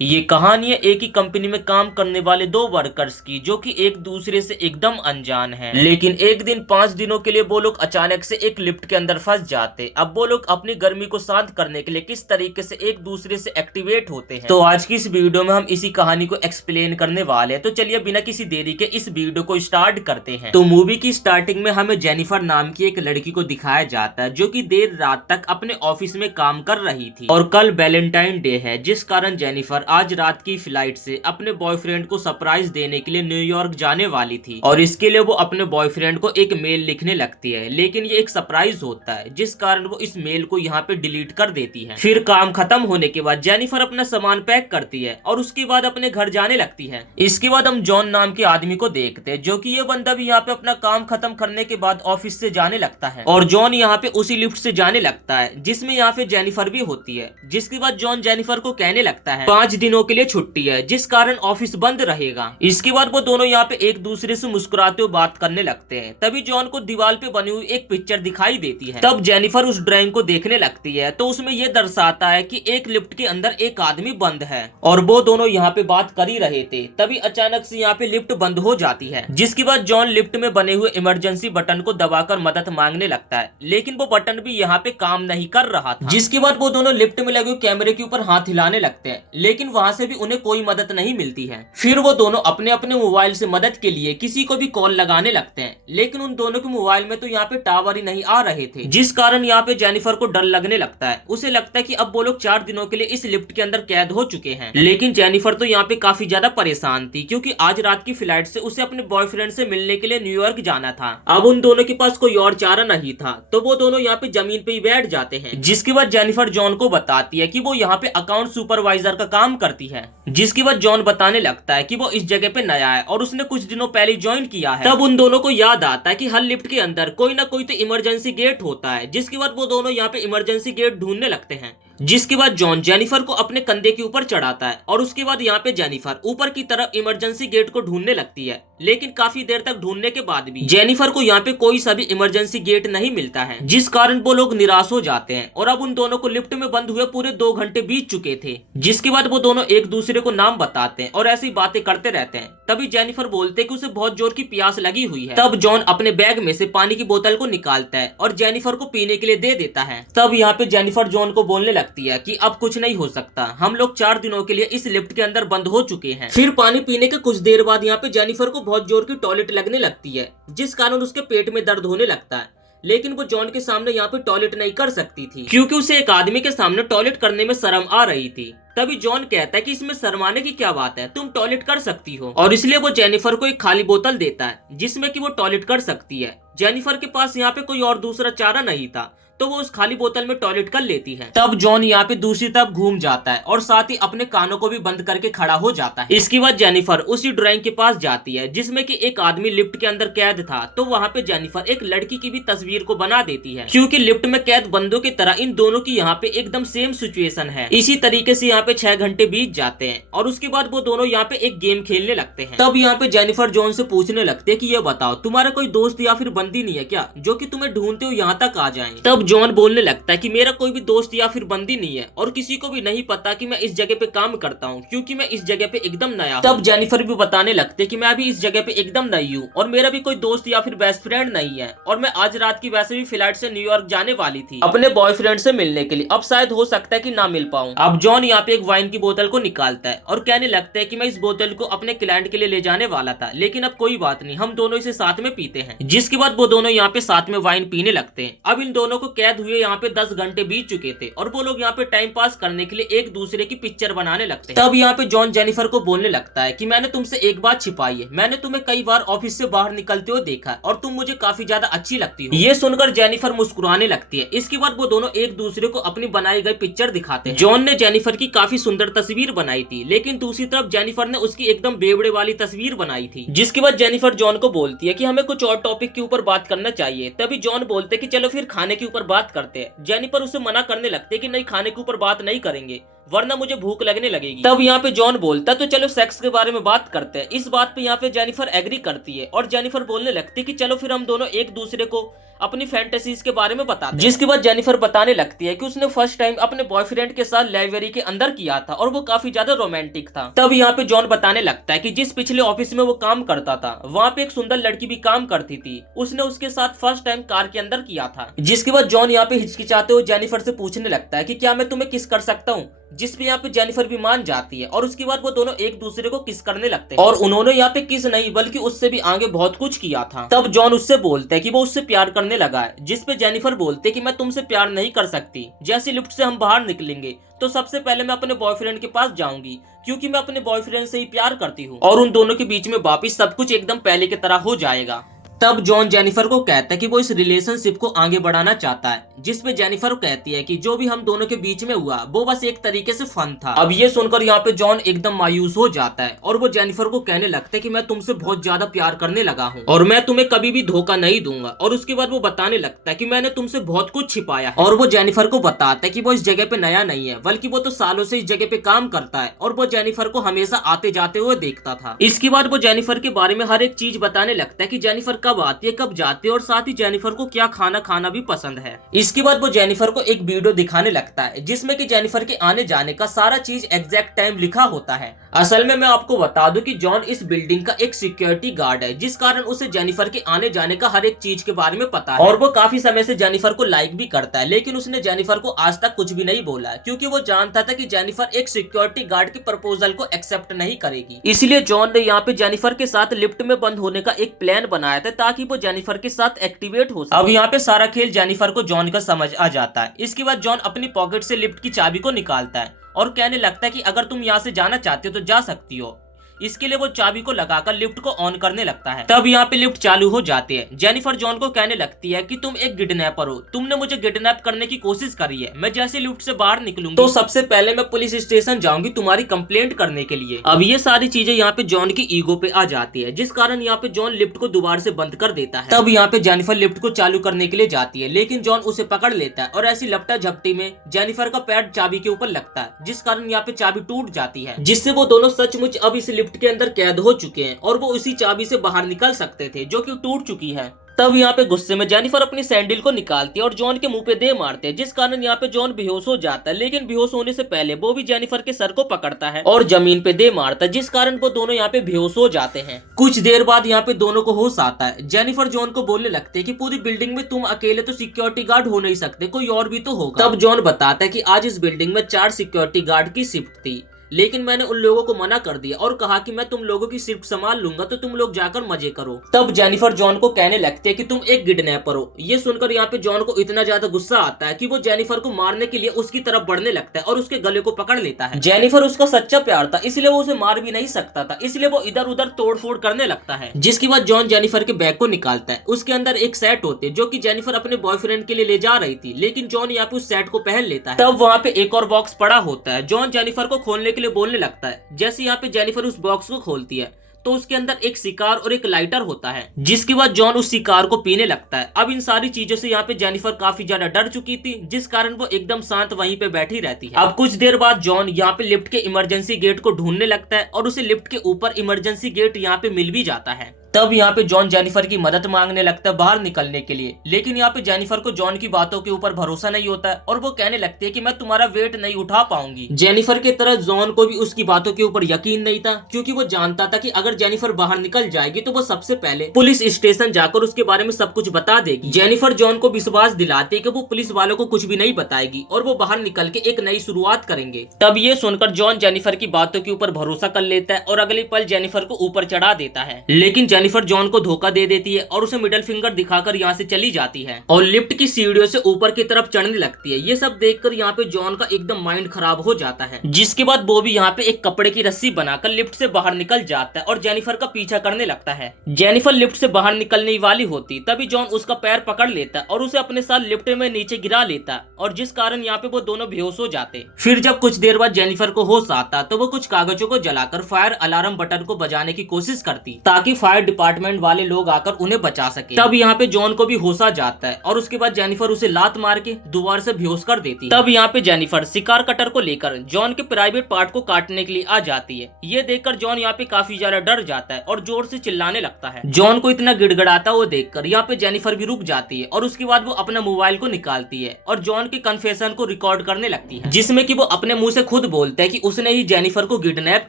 ये कहानी है एक ही कंपनी में काम करने वाले दो वर्कर्स की, जो कि एक दूसरे से एकदम अनजान हैं। लेकिन एक दिन 5 दिनों के लिए वो लोग अचानक से एक लिफ्ट के अंदर फंस जाते। अब वो लोग अपनी गर्मी को शांत करने के लिए किस तरीके से एक दूसरे से एक्टिवेट होते हैं, तो आज की इस वीडियो में हम इसी कहानी को एक्सप्लेन करने वाले हैं। तो चलिए बिना किसी देरी के इस वीडियो को स्टार्ट करते हैं। तो मूवी की स्टार्टिंग में हमें जेनिफर नाम की एक लड़की को दिखाया जाता है, जो कि देर रात तक अपने ऑफिस में काम कर रही थी। और कल वैलेंटाइन डे है, जिस कारण जेनिफर आज रात की फ्लाइट से अपने बॉयफ्रेंड को सरप्राइज देने के लिए न्यूयॉर्क जाने वाली थी। और इसके लिए वो अपने बॉयफ्रेंड को एक मेल लिखने लगती है, लेकिन ये एक सरप्राइज होता है, जिस कारण वो इस मेल को यहाँ पे डिलीट कर देती है। फिर काम खत्म होने के बाद जेनिफर अपना सामान पैक करती है और उसके बाद अपने घर जाने लगती है। इसके बाद हम जॉन नाम के आदमी को देखते हैं, जो कि ये बंदा भी यहाँ पे अपना काम खत्म करने के बाद ऑफिस से जाने लगता है। और जॉन यहाँ पे उसी लिफ्ट से जाने लगता है जिसमें यहाँ पे जेनिफर भी होती है। जिसके बाद जॉन जेनिफर को कहने लगता है 5 दिनों के लिए छुट्टी है, जिस कारण ऑफिस बंद रहेगा। इसके बाद वो दोनों यहाँ पे एक दूसरे से मुस्कुराते हुए बात करने लगते हैं। तभी जॉन को दीवार पे बनी हुई एक पिक्चर दिखाई देती है। तब जेनिफर उस ड्राइंग को देखने लगती है, तो उसमें ये दर्शाता है कि एक लिफ्ट के अंदर एक आदमी बंद है और वो दोनों यहाँ पे बात कर ही रहे थे। तभी अचानक से यहाँ पे लिफ्ट बंद हो जाती है, जिसके बाद जॉन लिफ्ट में बने हुए इमरजेंसी बटन को दबाकर मदद मांगने लगता है, लेकिन वो बटन भी यहाँ पे काम नहीं कर रहा था। जिसके बाद वो दोनों लिफ्ट में लगे हुए कैमरे के ऊपर हाथ हिलाने लगते हैं, लेकिन वहां से भी उन्हें कोई मदद नहीं मिलती है। फिर वो दोनों अपने अपने मोबाइल से मदद के लिए किसी को भी कॉल लगाने लगते हैं, लेकिन उन दोनों के मोबाइल में तो यहाँ पे टावर ही नहीं आ रहे थे, जिस कारण यहाँ पे जेनिफर को डर लगने लगता है। उसे लगता है कि अब वो लोग 4 दिनों के लिए इस लिफ्ट के अंदर कैद हो चुके हैं। लेकिन जेनिफर तो यहाँ पे काफी ज्यादा परेशान थी, क्योंकि आज रात की फ्लाइट से उसे अपने बॉयफ्रेंड से मिलने के लिए न्यूयॉर्क जाना था। अब उन दोनों के पास कोई और चारा नहीं था, तो वो दोनों यहाँ पे जमीन पे ही बैठ जाते हैं। जिसके बाद जेनिफर जॉन को बताती है कि वो यहाँ पे अकाउंट सुपरवाइजर का काम करती है। जिसके बाद जॉन बताने लगता है कि वो इस जगह पे नया है और उसने कुछ दिनों पहले ज्वाइन किया है। तब उन दोनों को याद आता है कि हर लिफ्ट के अंदर कोई ना कोई तो इमरजेंसी गेट होता है। जिसके बाद वो दोनों यहाँ पे इमरजेंसी गेट ढूंढने लगते हैं। जिसके बाद जॉन जेनिफर को अपने कंधे के ऊपर चढ़ाता है और उसके बाद यहाँ पे जेनिफर ऊपर की तरफ इमरजेंसी गेट को ढूंढने लगती है। लेकिन काफी देर तक ढूंढने के बाद भी जेनिफर को यहाँ पे कोई सा भी इमरजेंसी गेट नहीं मिलता है, जिस कारण वो लोग निराश हो जाते हैं। और अब उन दोनों को लिफ्ट में बंद हुए पूरे 2 घंटे बीत चुके थे। जिसके बाद वो दोनों एक दूसरे को नाम बताते हैं और ऐसी बातें करते रहते हैं। तभी जेनिफर बोलते हैं कि उसे बहुत जोर की प्यास लगी हुई है। तब जॉन अपने बैग में से पानी की बोतल को निकालता है और जेनिफर को पीने के लिए दे देता है। तब यहाँ पे जेनिफर जॉन को बोलने लगती है कि अब कुछ नहीं हो सकता, हम लोग 4 दिनों के लिए इस लिफ्ट के अंदर बंद हो चुके हैं। फिर पानी पीने के कुछ देर बाद यहाँ पे जेनिफर को बहुत जोर की टॉयलेट लगने लगती है, जिस कारण उसके पेट में दर्द होने लगता है। लेकिन वो जॉन के सामने यहाँ पे टॉयलेट नहीं कर सकती थी, क्योंकि उसे एक आदमी के सामने टॉयलेट करने में शर्म आ रही थी। तभी जॉन कहता है कि इसमें शर्माने की क्या बात है, तुम टॉयलेट कर सकती हो। और इसलिए वो जेनिफर को एक खाली बोतल देता है, जिसमें कि वो टॉयलेट कर सकती है। जेनिफर के पास यहाँ पे कोई और दूसरा चारा नहीं था, तो वो उस खाली बोतल में टॉयलेट कर लेती है। तब जॉन यहाँ पे दूसरी तरफ घूम जाता है और साथ ही अपने कानों को भी बंद करके खड़ा हो जाता है। इसके बाद जेनिफर उसी ड्राइंग के पास जाती है, जिसमें कि एक आदमी लिफ्ट के अंदर कैद था। तो वहाँ पे जेनिफर एक लड़की की भी तस्वीर को बना देती है, क्योंकि लिफ्ट में कैद बंदों की तरह इन दोनों की यहाँ पे एकदम सेम सिचुएशन है। इसी तरीके से यहाँ पे 6 घंटे बीत जाते हैं और उसके बाद वो दोनों यहाँ पे एक गेम खेलने लगते हैं। तब यहाँ पे जेनिफर जॉन से पूछने लगते हैं कि ये बताओ, तुम्हारा कोई दोस्त या फिर बंदी नहीं है क्या, जो कि तुम्हें ढूंढते हुए यहाँ तक आ जाए। तब जॉन बोलने लगता है कि मेरा कोई भी दोस्त या फिर बंदी नहीं है और किसी को भी नहीं पता कि मैं इस जगह पे काम करता हूँ, क्योंकि मैं इस जगह पे एकदम नया। तब जेनिफर भी बताने लगते हैं कि मैं अभी इस जगह पे एकदम नई हूँ और मेरा भी कोई दोस्त या फिर बेस्ट फ्रेंड नहीं है, और मैं आज रात की वैसे भी फ्लाइट से न्यूयॉर्क जाने वाली थी अपने बॉयफ्रेंड से मिलने के लिए। अब शायद हो सकता है कि ना मिल पाऊँ। अब जॉन यहाँ पे एक वाइन की बोतल को निकालता है और कहने लगता है कि मैं इस बोतल को अपने क्लाइंट के लिए ले जाने वाला था, लेकिन अब कोई बात नहीं, हम दोनों इसे साथ में पीते हैं। जिसके बाद वो दोनों यहाँ पे साथ में वाइन पीने लगते हैं। अब इन दोनों को कैद हुए यहाँ पे 10 घंटे बीत चुके थे और वो लोग यहाँ पे टाइम पास करने के लिए एक दूसरे की पिक्चर बनाने लगते हैं। तब यहाँ पे जॉन जेनिफर को बोलने लगता है कि मैंने तुमसे एक बात छिपाई है, मैंने तुम्हें कई बार ऑफिस से बाहर निकलते हुए देखा है और तुम मुझे काफी ज्यादा अच्छी लगती हो। ये सुनकर जेनिफर मुस्कुराने लगती है। इसके बाद वो दोनों एक दूसरे को अपनी बनाई गई पिक्चर दिखाते हैं। जॉन ने जेनिफर की काफी सुंदर तस्वीर बनाई थी, लेकिन दूसरी तरफ जेनिफर ने उसकी एकदम बेवड़े वाली तस्वीर बनाई थी। जिसके बाद जेनिफर जॉन को बोलती है कि हमें कुछ और टॉपिक के ऊपर बात करना चाहिए। तभी जॉन बोलते कि चलो फिर खाने के ऊपर बात करते हैं। जेनिफर उसे मना करने लगते कि नहीं, खाने के ऊपर बात नहीं करेंगे। वरना मुझे भूख लगने लगेगी। तब यहाँ पे जॉन बोलता तो चलो सेक्स के बारे में बात करते हैं। इस बात पे यहाँ पे जेनिफर एग्री करती है और जेनिफर बोलने लगती है कि चलो फिर हम दोनों एक दूसरे को अपनी फैंटेसीज के बारे में बताते हैं। जिसके बाद जेनिफर बताने लगती है कि उसने फर्स्ट टाइम अपने बॉयफ्रेंड के साथ लाइब्रेरी के अंदर किया था और वो काफी ज्यादा रोमांटिक था। तब यहाँ पे जॉन बताने लगता है कि जिस पिछले ऑफिस में वो काम करता था वहाँ पे एक सुंदर लड़की भी काम करती थी, उसने उसके साथ फर्स्ट टाइम कार के अंदर किया था। जिसके बाद जॉन यहाँ पे हिचकिचाते हुए जेनिफर से पूछने लगता है कि क्या मैं तुम्हें किस कर सकता हूँ, जिसपे यहाँ पे जेनिफर भी मान जाती है और उसके बाद वो दोनों एक दूसरे को किस करने लगते हैं। और उन्होंने यहाँ पे किस नहीं बल्कि उससे भी आगे बहुत कुछ किया था। तब जॉन उससे बोलते है कि वो उससे प्यार करने लगा है, जिसपे जेनिफर बोलते कि मैं तुमसे प्यार नहीं कर सकती। जैसे लिफ्ट से हम बाहर निकलेंगे तो सबसे पहले मैं अपने बॉयफ्रेंड के पास जाऊंगी क्योंकि मैं अपने बॉयफ्रेंड से ही प्यार करती हूँ और उन दोनों के बीच में वापिस सब कुछ एकदम पहले की तरह हो जाएगा। तब जॉन जेनिफर को कहता है कि वो इस रिलेशनशिप को आगे बढ़ाना चाहता है, जिसपे जेनिफर कहती है कि जो भी हम दोनों के बीच में हुआ वो बस एक तरीके से फन था। अब ये सुनकर यहाँ पे जॉन एकदम मायूस हो जाता है और वो जेनिफर को कहने लगता है कि मैं तुमसे बहुत ज्यादा प्यार करने लगा हूँ और मैं तुम्हें कभी भी धोखा नहीं दूंगा। और उसके बाद वो बताने लगता है कि मैंने तुमसे बहुत कुछ छिपाया है। और वो जेनिफर को बताता है कि वो इस जगह पे नया नहीं है बल्कि वो तो सालों से इस जगह पे काम करता है और वो जेनिफर को हमेशा आते जाते हुए देखता था। इसके बाद वो जेनिफर के बारे में हर एक चीज बताने लगता है कि जेनिफर कब आती है कब जाती है और साथ ही जेनिफर को क्या खाना खाना भी पसंद है। इसके बाद वो जेनिफर को एक वीडियो दिखाने लगता है जिसमें कि जेनिफर के आने जाने का सारा चीज एग्जैक्ट टाइम लिखा होता है। असल में मैं आपको बता दूं कि जॉन इस बिल्डिंग का एक सिक्योरिटी गार्ड है, जिस कारण उसे जेनिफर के आने जाने का हर एक चीज के बारे में पता है और वो काफी समय से जेनिफर को लाइक भी करता है, लेकिन उसने जेनिफर को आज तक कुछ भी नहीं बोला क्योंकि वो जानता था कि जेनिफर एक सिक्योरिटी गार्ड के प्रपोजल को एक्सेप्ट नहीं करेगी। इसलिए जॉन ने यहाँ पे जेनिफर के साथ लिफ्ट में बंद होने का एक प्लान बनाया था ताकि वो जेनिफर के साथ एक्टिवेट हो सके। अब यहाँ पे सारा खेल जेनिफर को जॉन का समझ आ जाता है। इसके बाद जॉन अपनी पॉकेट से लिफ्ट की चाबी को निकालता है और कहने लगता है कि अगर तुम यहाँ से जाना चाहते हो तो जा सकती हो। इसके लिए वो चाबी को लगाकर लिफ्ट को ऑन करने लगता है। तब यहाँ पे लिफ्ट चालू हो जाती है। जेनिफर जॉन को कहने लगती है कि तुम एक किडनैपर हो, तुमने मुझे किडनैप करने की कोशिश करी है। मैं जैसे लिफ्ट से बाहर निकलूंगी तो सबसे पहले मैं पुलिस स्टेशन जाऊंगी तुम्हारी कंप्लेंट करने के लिए। अब ये सारी चीजें यहाँ पे जॉन की ईगो पे आ जाती है, जिस कारण यहाँ पे जॉन लिफ्ट को दोबारा से बंद कर देता है। तब यहाँ पे जेनिफर लिफ्ट को चालू करने के लिए जाती है, लेकिन जॉन उसे पकड़ लेता है और ऐसी लपटा झपटी में जेनिफर का पैर चाबी के ऊपर लगता है, जिस कारण यहाँ पे चाबी टूट जाती है, जिससे वो दोनों सचमुच अब इस लिफ्ट के अंदर कैद हो चुके हैं और वो उसी चाबी से बाहर निकल सकते थे जो कि टूट चुकी है। तब यहाँ पे गुस्से में जेनिफर अपनी सैंडल को निकालती है और जॉन के मुंह पे दे मारते हैं, जिस कारण यहाँ पे जॉन बेहोश हो जाता है। लेकिन बेहोश होने से पहले वो भी जेनिफर के सर को पकड़ता है और जमीन पे दे मारता है, जिस कारण वो दोनों यहाँ पे बेहोश हो जाते हैं। कुछ देर बाद यहाँ पे दोनों को होश आता है। जेनिफर जॉन को बोलने लगते हैं कि पूरी बिल्डिंग में तुम अकेले तो सिक्योरिटी गार्ड हो नहीं सकते, कोई और भी तो होगा। तब जॉन बताता है कि आज इस बिल्डिंग में 4 सिक्योरिटी गार्ड की शिफ्ट थी, लेकिन मैंने उन लोगों को मना कर दिया और कहा कि मैं तुम लोगों की शिफ्ट संभाल लूंगा तो तुम लोग जाकर मजे करो। तब जेनिफर जॉन को कहने लगते हैं कि तुम एक किडनैपर हो। ये सुनकर यहाँ पे जॉन को इतना ज्यादा गुस्सा आता है कि वो जेनिफर को मारने के लिए उसकी तरफ बढ़ने लगता है और उसके गले को पकड़ लेता है। जेनिफर उसका सच्चा प्यार था, इसलिए वो उसे मार भी नहीं सकता था, इसलिए वो इधर उधर तोड़ फोड़ करने लगता है। जिसके बाद जॉन जेनिफर के बैग को निकालता है। उसके अंदर एक सेट होते जो कि जेनिफर अपने बॉयफ्रेंड के लिए ले जा रही थी, लेकिन जॉन यहाँ पे उस सेट को पहन लेता है। तब वहाँ पे एक और बॉक्स पड़ा होता है। जॉन जेनिफर को खोलने के लिए बोलने लगता है। जैसे यहाँ पे जेनिफर उस बॉक्स को खोलती है तो उसके अंदर एक सिगार और एक लाइटर होता है, जिसके बाद जॉन उस सिगार को पीने लगता है। अब इन सारी चीजों से यहाँ पे जेनिफर काफी ज्यादा डर चुकी थी, जिस कारण वो एकदम शांत वहीं पे बैठी रहती है। अब कुछ देर बाद जॉन यहाँ पे लिफ्ट के इमरजेंसी गेट को ढूंढने लगता है और उसे लिफ्ट के ऊपर इमरजेंसी गेट यहाँ पे मिल भी जाता है। तब यहाँ पे जॉन जेनिफर की मदद मांगने लगता है बाहर निकलने के लिए, लेकिन यहाँ पे जेनिफर को जॉन की बातों के ऊपर भरोसा नहीं होता है और वो कहने लगती है कि मैं तुम्हारा वेट नहीं उठा पाऊंगी। जेनिफर के तरह जॉन को भी उसकी बातों के ऊपर यकीन नहीं था, क्योंकि वो जानता था कि अगर जेनिफर बाहर निकल जाएगी तो वो सबसे पहले पुलिस स्टेशन जाकर उसके बारे में सब कुछ बता देगी। जेनिफर जॉन को विश्वास दिलाती है कि वो पुलिस वालों को कुछ भी नहीं बताएगी और वो बाहर निकल के एक नई शुरुआत करेंगे। तब ये सुनकर जॉन जेनिफर की बातों के ऊपर भरोसा कर लेता है और अगले पल जेनिफर को ऊपर चढ़ा देता है, लेकिन जेनिफर जॉन को धोखा दे देती है और उसे मिडिल फिंगर दिखाकर यहाँ से चली जाती है और लिफ्ट की सीढ़ियों से ऊपर की तरफ चढ़ने लगती है। ये सब देखकर यहाँ पे जॉन का एकदम माइंड खराब हो जाता है, जिसके बाद वो भी यहाँ पे एक कपड़े की रस्सी बनाकर लिफ्ट से बाहर निकल जाता है और जेनिफर का पीछा करने लगता है। जेनिफर लिफ्ट से बाहर निकलने वाली होती तभी जॉन उसका पैर पकड़ लेता और उसे अपने साथ लिफ्ट में नीचे गिरा लेता और जिस कारण यहाँ पे वो दोनों बेहोश हो जाते। फिर जब कुछ देर बाद जेनिफर को होश आता तो वो कुछ कागजों को जलाकर फायर अलार्म बटन को बजाने की कोशिश करती ताकि फायर डिपार्टमेंट वाले लोग आकर उन्हें बचा सके। तब यहाँ पे जॉन को भी होश आ जाता है और उसके बाद जेनिफर उसे लात मार के दोबारा से बेहोश कर देती है। तब यहाँ पे जेनिफर शिकार कटर को लेकर जॉन के प्राइवेट पार्ट को काटने के लिए आ जाती है। ये देखकर जॉन यहाँ पे काफी ज्यादा डर जाता है और जोर से चिल्लाने लगता है। जॉन को इतना गिड़गिड़ाता हुआ देखकर यहाँ पे जेनिफर भी रुक जाती है और उसके बाद वो अपना मोबाइल को निकालती है और जॉन के कन्फेशन को रिकॉर्ड करने लगती है, जिसमें कि वो अपने मुंह से खुद बोलते हैं कि उसने ही जेनिफर को किडनैप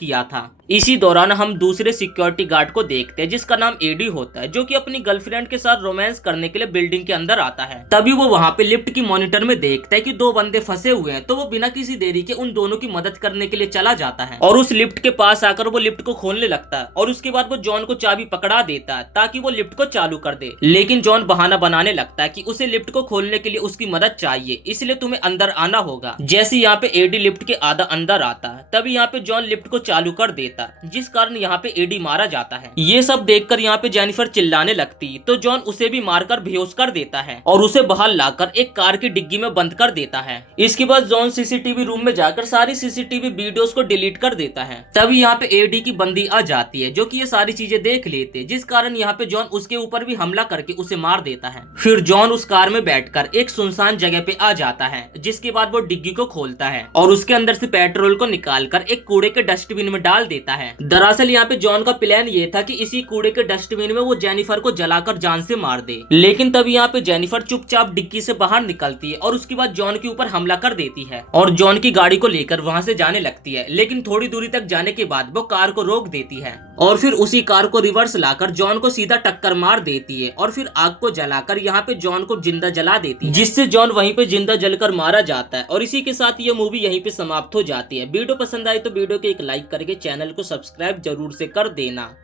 किया था। इसी दौरान हम दूसरे सिक्योरिटी गार्ड को देखते हैं जिसका नाम एडी होता है, जो कि अपनी गर्लफ्रेंड के साथ रोमांस करने के लिए बिल्डिंग के अंदर आता है। तभी वो वहाँ पे लिफ्ट की मॉनिटर में देखता है कि दो बंदे फंसे हुए हैं, तो वो बिना किसी देरी के उन दोनों की मदद करने के लिए चला जाता है और उस लिफ्ट के पास आकर वो लिफ्ट को खोलने लगता है और उसके बाद वो जॉन को चाबी पकड़ा देता है ताकि वो लिफ्ट को चालू कर दे। लेकिन जॉन बहाना बनाने लगता है कि उसे लिफ्ट को खोलने के लिए उसकी मदद चाहिए, इसलिए तुम्हें अंदर आना होगा। जैसे यहाँ पे एडी लिफ्ट के आधा अंदर आता है तभी यहाँ पे जॉन लिफ्ट को चालू कर देता है, जिस कारण यहाँ पे एडी मारा जाता है। ये सब देखकर यहाँ पे जेनिफर चिल्लाने लगती तो जॉन उसे भी मारकर बेहोश कर देता है और उसे बाहर लाकर एक कार की डिग्गी में बंद कर देता है। इसके बाद जॉन सीसीटीवी रूम में जाकर सारी सीसीटीवी वीडियोस को डिलीट कर देता है। तभी यहाँ पे एडी की बंदी आ जाती है जो कि ये सारी चीजें देख लेते, जिस कारण यहाँ पे जॉन उसके ऊपर भी हमला करके उसे मार देता है। फिर जॉन उस कार में बैठकर एक सुनसान जगह पे आ जाता है, जिसके बाद वो डिग्गी को खोलता है और उसके अंदर से पेट्रोल को निकालकर एक कूड़े के डस्टबिन में डाल देता है। दरअसल यहाँ पे जॉन का प्लान ये था कि इसी कूड़े के डस्टबिन में वो जेनिफर को जलाकर जान से मार दे, लेकिन तभी यहाँ पे जेनिफर चुपचाप डिग्गी से बाहर निकलती है और उसके बाद जॉन के ऊपर हमला कर देती है और जॉन की गाड़ी को लेकर वहाँ से जाने लगती है। लेकिन थोड़ी दूरी तक जाने के बाद वो कार को रोक देती है और फिर उसी कार को रिवर्स लाकर जॉन को सीधा टक्कर मार देती है और फिर आग को जलाकर यहाँ पे जॉन को जिंदा जला देती है, जिससे जॉन वहीं पे जिंदा जलकर मारा जाता है। और इसी के साथ ये मूवी यहीं पे समाप्त हो जाती है। वीडियो पसंद आए तो वीडियो को एक लाइक करके चैनल को सब्सक्राइब जरूर से कर देना।